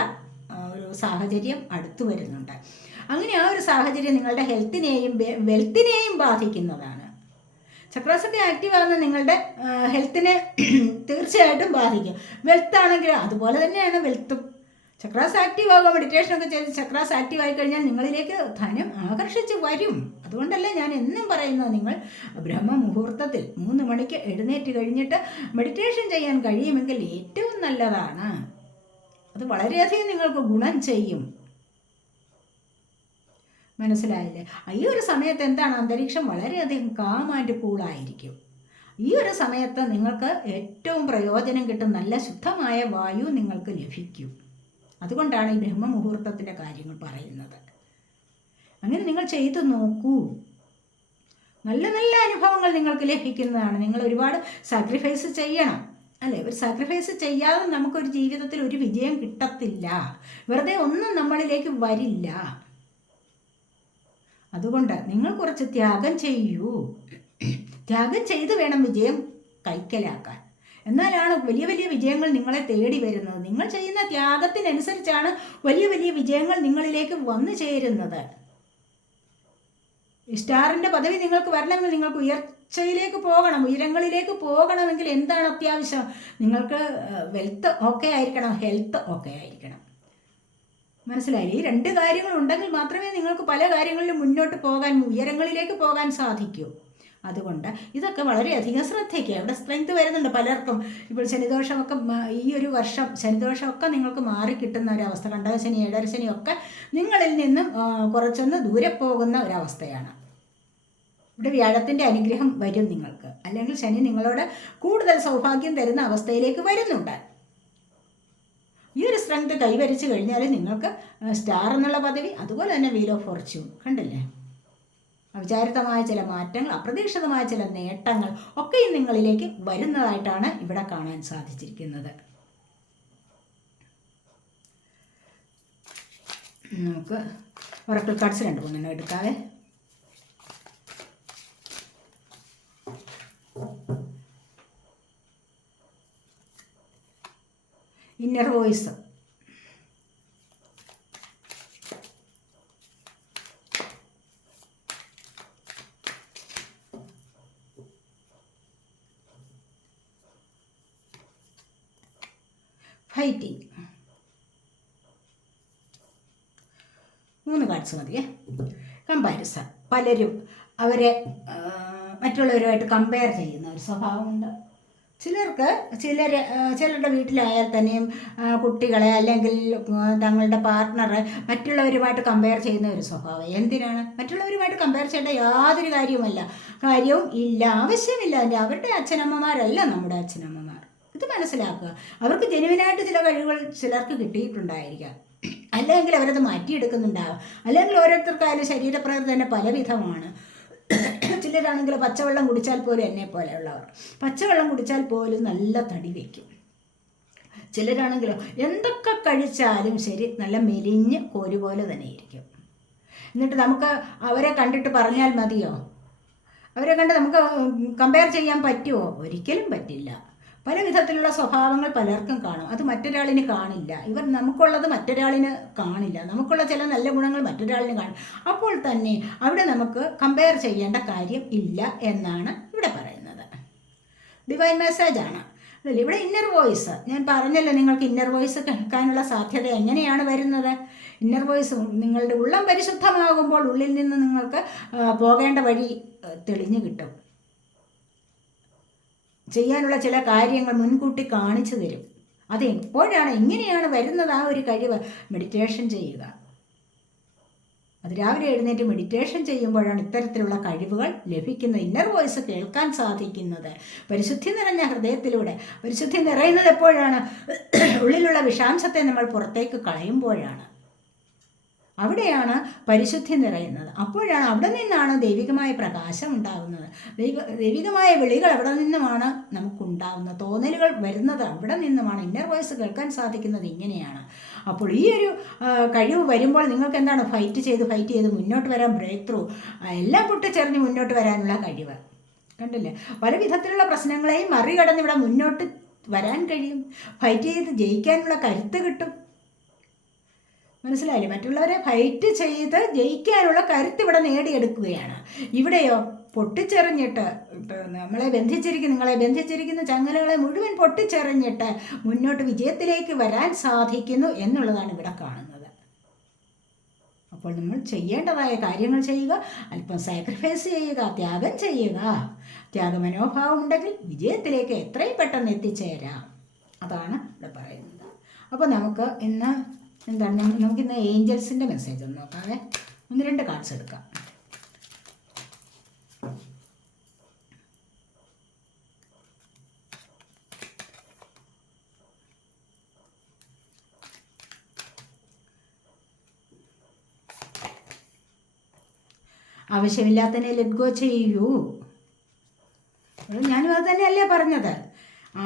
ഒരു സാഹചര്യം അടുത്തു വരുന്നുണ്ട് അങ്ങനെ ആ ഒരു സാഹചര്യം നിങ്ങളുടെ ഹെൽത്തിനെയും വെൽത്തിനെയും ബാധിക്കുന്നതാണ് ചക്രാസൊക്കെ ആക്റ്റീവ് ആകുന്ന നിങ്ങളുടെ ഹെൽത്തിനെ തീർച്ചയായിട്ടും ബാധിക്കും വെൽത്ത് ആണെങ്കിൽ അതുപോലെ തന്നെയാണ് വെൽത്തും ചക്രാസ് ആക്റ്റീവ് ആവുക മെഡിറ്റേഷൻ ഒക്കെ ചെയ്ത് ചക്രാസ് ആക്റ്റീവ് ആയി കഴിഞ്ഞാൽ നിങ്ങളിലേക്ക് ധനം ആകർഷിച്ച് വരും അതുകൊണ്ടല്ലേ ഞാൻ എന്നും പറയുന്നത് നിങ്ങൾ ബ്രഹ്മ മുഹൂർത്തത്തിൽ മൂന്ന് മണിക്ക് എഴുന്നേറ്റ് കഴിഞ്ഞിട്ട് മെഡിറ്റേഷൻ ചെയ്യാൻ കഴിയുമെങ്കിൽ ഏറ്റവും നല്ലതാണ് അത് വളരെയധികം നിങ്ങൾക്ക് ഗുണം ചെയ്യും മനസ്സിലായില്ലേ ഈ ഒരു സമയത്ത് എന്താണ് അന്തരീക്ഷം വളരെയധികം കാം ആൻഡ് കൂളായിരിക്കും ഈ ഒരു സമയത്ത് നിങ്ങൾക്ക് ഏറ്റവും പ്രയോജനം കിട്ടും നല്ല ശുദ്ധമായ വായു നിങ്ങൾക്ക് ലഭിക്കും അതുകൊണ്ടാണ് ഈ ബ്രഹ്മമുഹൂർത്തത്തിൻ്റെ കാര്യങ്ങൾ പറയുന്നത് അങ്ങനെ നിങ്ങൾ ചെയ്തു നോക്കൂ നല്ല നല്ല അനുഭവങ്ങൾ നിങ്ങൾക്ക് ലഭിക്കുന്നതാണ് നിങ്ങൾ ഒരുപാട് സാക്രിഫൈസ് ചെയ്യണം അല്ലേ ഒരു സാക്രിഫൈസ് ചെയ്യാതെ നമുക്കൊരു ജീവിതത്തിൽ ഒരു വിജയം കിട്ടത്തില്ല വെറുതെ ഒന്നും നമ്മളിലേക്ക് വരില്ല അതുകൊണ്ട് നിങ്ങൾ കുറച്ച് ത്യാഗം ചെയ്യൂ ത്യാഗം ചെയ്ത് വേണം വിജയം കൈക്കലാക്കാൻ എന്നാലാണ് വലിയ വലിയ വിജയങ്ങൾ നിങ്ങളെ തേടി വരുന്നത് നിങ്ങൾ ചെയ്യുന്ന ത്യാഗത്തിനനുസരിച്ചാണ് വലിയ വലിയ വിജയങ്ങൾ നിങ്ങളിലേക്ക് വന്നു ചേരുന്നത് സ്റ്റാറിൻ്റെ പദവി നിങ്ങൾക്ക് വരണമെങ്കിൽ നിങ്ങൾക്ക് ഉയർച്ചയിലേക്ക് പോകണം ഉയരങ്ങളിലേക്ക് പോകണമെങ്കിൽ എന്താണ് അത്യാവശ്യം നിങ്ങൾക്ക് വെൽത്ത് ഓക്കെ ആയിരിക്കണം ഹെൽത്ത് ഓക്കെ ആയിരിക്കണം മനസ്സിലായി ഈ രണ്ട് ഉണ്ടെങ്കിൽ മാത്രമേ നിങ്ങൾക്ക് പല കാര്യങ്ങളിലും മുന്നോട്ട് പോകാൻ ഉയരങ്ങളിലേക്ക് പോകാൻ സാധിക്കൂ അതുകൊണ്ട് ഇതൊക്കെ വളരെയധികം ശ്രദ്ധിക്കുക ഇവിടെ സ്ട്രെങ്ത് വരുന്നുണ്ട് പലർക്കും ഇപ്പോൾ ശനിദോഷമൊക്കെ ഈ ഒരു വർഷം ശനിദോഷമൊക്കെ നിങ്ങൾക്ക് മാറി കിട്ടുന്ന ഒരവസ്ഥ ഏഴര ശനിയൊക്കെ നിങ്ങളിൽ നിന്നും കുറച്ചൊന്ന് ദൂരെ പോകുന്ന ഒരവസ്ഥയാണ് ഇവിടെ വ്യാഴത്തിൻ്റെ അനുഗ്രഹം വരും നിങ്ങൾക്ക് അല്ലെങ്കിൽ ശനി നിങ്ങളോട് കൂടുതൽ സൗഭാഗ്യം തരുന്ന അവസ്ഥയിലേക്ക് വരുന്നുണ്ട് ഈ ഒരു സ്ട്രെങ്ത് കൈവരിച്ചു കഴിഞ്ഞാൽ നിങ്ങൾക്ക് സ്റ്റാർ എന്നുള്ള പദവി അതുപോലെ തന്നെ വീൽ ഓഫ് ഫോർച്യൂൺ കണ്ടില്ലേ അവിചാരിതമായ ചില മാറ്റങ്ങൾ അപ്രതീക്ഷിതമായ ചില നേട്ടങ്ങൾ ഒക്കെയും നിങ്ങളിലേക്ക് വരുന്നതായിട്ടാണ് ഇവിടെ കാണാൻ സാധിച്ചിരിക്കുന്നത് നമുക്ക് ഒറക്കിൾ കാർഡ്സ് രണ്ട് മൂന്നെണ്ണം എടുക്കാവേ ഇന്നർ വോയിസ് ഹൈറ്റിങ് മൂന്ന് കാർഡ്സ് മതിയേ കമ്പാരിസൺ പലരും അവരെ മറ്റുള്ളവരുമായിട്ട് കമ്പയർ ചെയ്യുന്ന ഒരു സ്വഭാവമുണ്ട് ചിലർക്ക് ചിലർ ചിലരുടെ വീട്ടിലായാൽ തന്നെയും കുട്ടികളെ അല്ലെങ്കിൽ തങ്ങളുടെ പാർട്ട്ണറെ മറ്റുള്ളവരുമായിട്ട് കമ്പയർ ചെയ്യുന്ന ഒരു സ്വഭാവം എന്തിനാണ് മറ്റുള്ളവരുമായിട്ട് കമ്പയർ ചെയ്യേണ്ട യാതൊരു കാര്യവുമല്ല കാര്യവും ഇല്ല ആവശ്യമില്ല അവരുടെ അച്ഛനമ്മമാരല്ല നമ്മുടെ അച്ഛനമ്മ മനസ്സിലാക്കുക അവർക്ക് ജെനുവിനായിട്ട് ചില കഴിവുകൾ ചിലർക്ക് കിട്ടിയിട്ടുണ്ടായിരിക്കാം അല്ലെങ്കിൽ അവരത് മാറ്റിയെടുക്കുന്നുണ്ടാവും അല്ലെങ്കിൽ ഓരോരുത്തർക്കായാലും ശരീരപ്രകൃതി തന്നെ പലവിധമാണ് ചിലരാണെങ്കിൽ പച്ചവെള്ളം കുടിച്ചാൽ പോലും എന്നെ പോലെയുള്ളവർ പച്ചവെള്ളം കുടിച്ചാൽ പോലും നല്ല തടി വയ്ക്കും ചിലരാണെങ്കിലോ എന്തൊക്കെ കഴിച്ചാലും ശരി നല്ല മെലിഞ്ഞ് കോരി പോലെ തന്നെ ഇരിക്കും എന്നിട്ട് നമുക്ക് അവരെ കണ്ടിട്ട് പറഞ്ഞാൽ മതിയോ അവരെ കണ്ട് നമുക്ക് കമ്പയർ ചെയ്യാൻ പറ്റുമോ ഒരിക്കലും പറ്റില്ല പല വിധത്തിലുള്ള സ്വഭാവങ്ങൾ പലർക്കും കാണും അത് മറ്റൊരാളിന് കാണില്ല ഇവർ നമുക്കുള്ളത് മറ്റൊരാളിന് കാണില്ല നമുക്കുള്ള ചില നല്ല ഗുണങ്ങൾ മറ്റൊരാളിന് കാണും അപ്പോൾ തന്നെ അവിടെ നമുക്ക് കമ്പയർ ചെയ്യേണ്ട കാര്യം ഇല്ല എന്നാണ് ഇവിടെ പറയുന്നത് ഡിവൈൻ മെസ്സേജ് ആണ് അതല്ല ഇവിടെ ഇന്നർ വോയിസ് ഞാൻ പറഞ്ഞല്ലോ നിങ്ങൾക്ക് ഇന്നർ വോയിസ് കേൾക്കാനുള്ള സാധ്യത എങ്ങനെയാണ് വരുന്നത് ഇന്നർ വോയിസ് നിങ്ങളുടെ ഉള്ളം പരിശുദ്ധമാകുമ്പോൾ ഉള്ളിൽ നിന്ന് നിങ്ങൾക്ക് പോകേണ്ട വഴി തെളിഞ്ഞു കിട്ടും ചെയ്യാനുള്ള ചില കാര്യങ്ങൾ മുൻകൂട്ടി കാണിച്ചു തരും അത് എപ്പോഴാണ് എങ്ങനെയാണ് വരുന്നത് ആ ഒരു കഴിവ് മെഡിറ്റേഷൻ ചെയ്യുക അത് രാവിലെ എഴുന്നേറ്റ് മെഡിറ്റേഷൻ ചെയ്യുമ്പോഴാണ് ഇത്തരത്തിലുള്ള കഴിവുകൾ ലഭിക്കുന്നത് ഇന്നർ വോയിസ് കേൾക്കാൻ സാധിക്കുന്നത് പരിശുദ്ധി നിറഞ്ഞ ഹൃദയത്തിലൂടെ പരിശുദ്ധി നിറയുന്നത് എപ്പോഴാണ് ഉള്ളിലുള്ള വിഷാംശത്തെ നമ്മൾ പുറത്തേക്ക് കളയുമ്പോഴാണ് അവിടെയാണ് പരിശുദ്ധി നിറയുന്നത് അപ്പോഴാണ് അവിടെ നിന്നാണ് ദൈവികമായ പ്രകാശം ഉണ്ടാകുന്നത് ദൈവ ദൈവികമായ വിളികൾ അവിടെ നിന്നുമാണ് നമുക്കുണ്ടാകുന്നത് തോന്നലുകൾ വരുന്നത് അവിടെ നിന്നുമാണ് ഇന്നർ വോയിസ് കേൾക്കാൻ സാധിക്കുന്നത് ഇങ്ങനെയാണ് അപ്പോൾ ഈ ഒരു കഴിവ് വരുമ്പോൾ നിങ്ങൾക്ക് എന്താണ് ഫൈറ്റ് ചെയ്ത് ഫൈറ്റ് ചെയ്ത് മുന്നോട്ട് വരാൻ ബ്രേക്ക് ത്രൂ എല്ലാം പൊട്ടിച്ചെറിഞ്ഞ് മുന്നോട്ട് വരാനുള്ള കഴിവ് കണ്ടില്ലേ പല വിധത്തിലുള്ള പ്രശ്നങ്ങളെയും മറികടന്ന് ഇവിടെ മുന്നോട്ട് വരാൻ കഴിയും ഫൈറ്റ് ചെയ്ത് ജയിക്കാനുള്ള കരുത്ത് കിട്ടും മനസ്സിലായില്ലേ മറ്റുള്ളവരെ ഫൈറ്റ് ചെയ്ത് ജയിക്കാനുള്ള കരുത്ത് ഇവിടെ നേടിയെടുക്കുകയാണ് ഇവിടെയോ പൊട്ടിച്ചെറിഞ്ഞിട്ട് നമ്മളെ ബന്ധിച്ചിരിക്കുന്ന നിങ്ങളെ ബന്ധിച്ചിരിക്കുന്ന ചങ്ങലകളെ മുഴുവൻ പൊട്ടിച്ചെറിഞ്ഞിട്ട് മുന്നോട്ട് വിജയത്തിലേക്ക് വരാൻ സാധിക്കുന്നു എന്നുള്ളതാണ് ഇവിടെ കാണുന്നത് അപ്പോൾ നമ്മൾ ചെയ്യേണ്ടതായ കാര്യങ്ങൾ ചെയ്യുക അല്പം സാക്രിഫൈസ് ചെയ്യുക ത്യാഗം ചെയ്യുക ത്യാഗമനോഭാവം ഉണ്ടെങ്കിൽ വിജയത്തിലേക്ക് എത്രയും പെട്ടെന്ന് എത്തിച്ചേരാം അതാണ് ഇവിടെ പറയുന്നത് അപ്പോൾ നമുക്ക് ഇന്ന് എന്താണ് നമുക്കിന്ന് ഏഞ്ചൽസിൻ്റെ മെസ്സേജ് ഒന്ന് നോക്കാവേ ഒന്ന് രണ്ട് കാർഡ്സ് എടുക്കാം ആവശ്യമില്ലാത്തതിനെ ലെറ്റ് ഗോ ചെയ്യൂ ഞാനും അത് തന്നെയല്ലേ പറഞ്ഞത്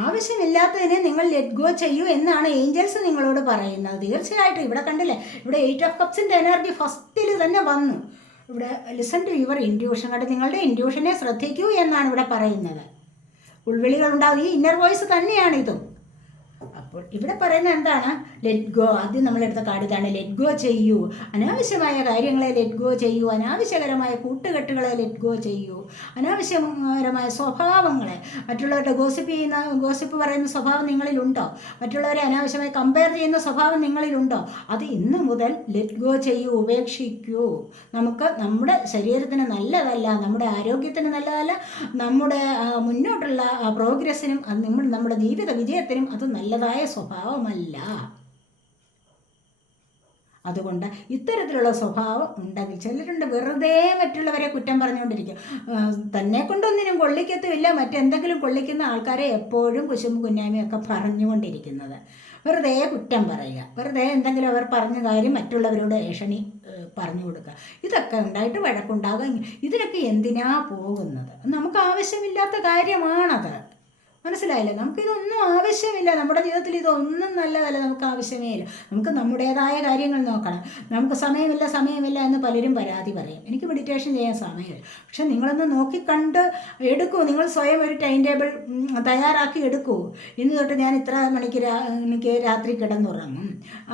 ആവശ്യമില്ലാത്തതിനെ നിങ്ങൾ ലെറ്റ് ഗോ ചെയ്യൂ എന്നാണ് ഏഞ്ചൽസ് നിങ്ങളോട് പറയുന്നത് തീർച്ചയായിട്ടും ഇവിടെ കണ്ടില്ലേ ഇവിടെ എയ്റ്റ് ഓഫ് കപ്സിൻ്റെ എനർജി ഫസ്റ്റിൽ തന്നെ വന്നു ഇവിടെ ലിസൺ ടു യുവർ ഇൻഡ്യൂഷൻ കണ്ട് നിങ്ങളുടെ ഇൻഡ്യൂഷനെ ശ്രദ്ധിക്കൂ എന്നാണ് ഇവിടെ പറയുന്നത് ഉൾവിളികൾ ഉണ്ടാവും ഈ ഇന്നർ വോയിസ് തന്നെയാണ് ഇതും അപ്പോൾ ഇവിടെ പറയുന്ന എന്താണ് ലെറ്റ് ഗോ ആദ്യം നമ്മൾ എടുത്ത കാർഡ് ഇതാണ് ലെറ്റ് ഗോ ചെയ്യൂ അനാവശ്യമായ കാര്യങ്ങളെ ലെറ്റ് ഗോ ചെയ്യൂ അനാവശ്യകരമായ കൂട്ടുകെട്ടുകളെ ലെറ്റ് ഗോ ചെയ്യൂ അനാവശ്യകരമായ സ്വഭാവങ്ങളെ മറ്റുള്ളവരുടെ ഗോസിപ്പ് ചെയ്യുന്ന ഗോസിപ്പ് പറയുന്ന സ്വഭാവം നിങ്ങളിലുണ്ടോ മറ്റുള്ളവരെ അനാവശ്യമായി കമ്പയർ ചെയ്യുന്ന സ്വഭാവം നിങ്ങളിലുണ്ടോ അത് ഇന്ന് മുതൽ ലെറ്റ് ഗോ ചെയ്യൂ ഉപേക്ഷിക്കൂ നമുക്ക് നമ്മുടെ ശരീരത്തിന് നല്ലതല്ല നമ്മുടെ ആരോഗ്യത്തിന് നല്ലതല്ല നമ്മുടെ മുന്നോട്ടുള്ള പ്രോഗ്രസ്സിനും നമ്മൾ നമ്മുടെ ജീവിത വിജയത്തിനും അത് നല്ലതായ സ്വഭാവമല്ല അതുകൊണ്ട് ഇത്തരത്തിലുള്ള സ്വഭാവം ഉണ്ടെങ്കിൽ ചിലരുണ്ട് വെറുതെ മറ്റുള്ളവരെ കുറ്റം പറഞ്ഞുകൊണ്ടിരിക്കും തന്നെ കൊണ്ടൊന്നിനും കൊള്ളിക്കത്തുമില്ല മറ്റെന്തെങ്കിലും കൊള്ളിക്കുന്ന ആൾക്കാരെ എപ്പോഴും കുശുമ്പ് കുഞ്ഞാമിയൊക്കെ പറഞ്ഞുകൊണ്ടിരിക്കുന്നത് വെറുതെ കുറ്റം പറയുക വെറുതെ എന്തെങ്കിലും അവർ പറഞ്ഞ കാര്യം മറ്റുള്ളവരോട് ഏഷണി പറഞ്ഞു കൊടുക്കുക ഇതൊക്കെ ഉണ്ടായിട്ട് വഴക്കുണ്ടാകുക ഇതിനൊക്കെ എന്തിനാ പോകുന്നത് നമുക്ക് ആവശ്യമില്ലാത്ത കാര്യമാണത് മനസ്സിലായില്ലേ നമുക്കിതൊന്നും ആവശ്യമില്ല നമ്മുടെ ജീവിതത്തിൽ ഇതൊന്നും നല്ലതല്ല നമുക്ക് ആവശ്യമേ ഇല്ല നമുക്ക് നമ്മുടേതായ കാര്യങ്ങൾ നോക്കണം നമുക്ക് സമയമില്ല സമയമില്ല എന്ന് പലരും പരാതി പറയും എനിക്ക് മെഡിറ്റേഷൻ ചെയ്യാൻ സമയമില്ല പക്ഷെ നിങ്ങളൊന്ന് നോക്കിക്കണ്ട് എടുക്കൂ നിങ്ങൾ സ്വയം ഒരു ടൈം ടേബിൾ തയ്യാറാക്കി എടുക്കൂ ഇന്ന് തൊട്ട് ഞാൻ ഇത്ര മണിക്ക് എനിക്ക് രാത്രി കിടന്നുറങ്ങും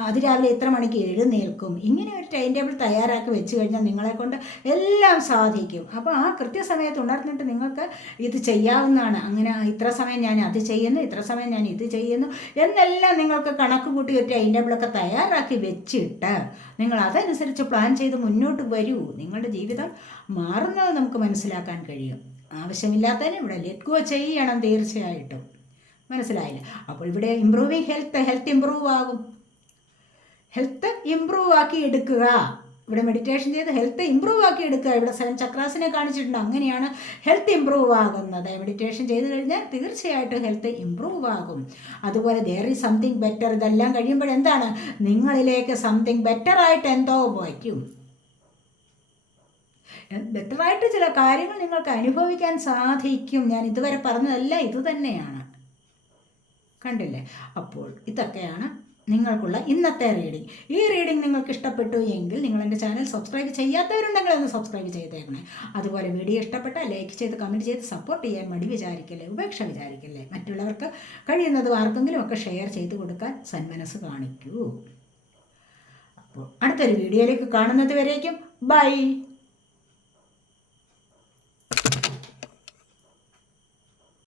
അത് രാവിലെ ഇത്ര മണിക്ക് എഴുന്നേൽക്കും ഇങ്ങനെ ഒരു ടൈം ടേബിൾ തയ്യാറാക്കി വെച്ച് കഴിഞ്ഞാൽ നിങ്ങളെ കൊണ്ട് എല്ലാം സാധിക്കും അപ്പോൾ ആ കൃത്യസമയത്ത് ഉണർന്നിട്ട് നിങ്ങൾക്ക് ഇത് ചെയ്യാവുന്നതാണ് അങ്ങനെ ഇത്ര സമയം സമയം ഞാൻ അത് ചെയ്യുന്നു ഇത്ര സമയം ഞാൻ ഇത് ചെയ്യുന്നു എന്നെല്ലാം നിങ്ങൾക്ക് കണക്ക് കൂട്ടി ഒരു ടൈം ടേബിളൊക്കെ തയ്യാറാക്കി വെച്ചിട്ട് നിങ്ങൾ അതനുസരിച്ച് പ്ലാൻ ചെയ്ത് മുന്നോട്ട് വരൂ നിങ്ങളുടെ ജീവിതം മാറുന്നത് നമുക്ക് മനസ്സിലാക്കാൻ കഴിയും ആവശ്യമില്ലാത്തതിന് ഇവിടെ ലെറ്റ് ഗോ ചെയ്യണം തീർച്ചയായിട്ടും മനസ്സിലായില്ല അപ്പോൾ ഇവിടെ ഇമ്പ്രൂവിങ് ഹെൽത്ത് ഹെൽത്ത് ഇമ്പ്രൂവ് ആകും ഹെൽത്ത് ഇമ്പ്രൂവ് ആക്കി എടുക്കുക ഇവിടെ മെഡിറ്റേഷൻ ചെയ്ത് ഹെൽത്ത് ഇമ്പ്രൂവ് ആക്കി എടുക്കുക ഇവിടെ സെവൻ ചക്രാസിനെ കാണിച്ചിട്ടുണ്ട് അങ്ങനെയാണ് ഹെൽത്ത് ഇമ്പ്രൂവ് ആകുന്നത് മെഡിറ്റേഷൻ ചെയ്ത് കഴിഞ്ഞാൽ തീർച്ചയായിട്ടും ഹെൽത്ത് ഇമ്പ്രൂവ് ആകും അതുപോലെ ദേർ ഈസ് സംതിങ് ബെറ്റർ ഇതെല്ലാം കഴിയുമ്പോൾ എന്താണ് നിങ്ങളിലേക്ക് സംതിങ് ആയിട്ട് എന്തോ വയ്ക്കും ബെറ്ററായിട്ട് ചില കാര്യങ്ങൾ നിങ്ങൾക്ക് അനുഭവിക്കാൻ സാധിക്കും ഞാൻ ഇതുവരെ പറഞ്ഞതല്ല ഇതുതന്നെയാണ് കണ്ടില്ലേ അപ്പോൾ ഇതൊക്കെയാണ് നിങ്ങൾക്കുള്ള ഇന്നത്തെ റീഡിംഗ് ഈ റീഡിംഗ് നിങ്ങൾക്ക് ഇഷ്ടപ്പെട്ടു എങ്കിൽ നിങ്ങൾ എൻ്റെ ചാനൽ സബ്സ്ക്രൈബ് ചെയ്യാത്തവരുണ്ടെങ്കിൽ ഒന്ന് സബ്സ്ക്രൈബ് ചെയ്തേക്കണേ അതുപോലെ വീഡിയോ ഇഷ്ടപ്പെട്ട ലൈക്ക് ചെയ്ത് കമൻറ്റ് ചെയ്ത് സപ്പോർട്ട് ചെയ്യാൻ മടി വിചാരിക്കല്ലേ ഉപേക്ഷ വിചാരിക്കല്ലേ മറ്റുള്ളവർക്ക് കഴിയുന്നതും ആർക്കെങ്കിലും ഒക്കെ ഷെയർ ചെയ്ത് കൊടുക്കാൻ സന്മനസ് കാണിക്കൂ അപ്പോൾ അടുത്തൊരു വീഡിയോയിലേക്ക് കാണുന്നത് വരേക്കും ബൈ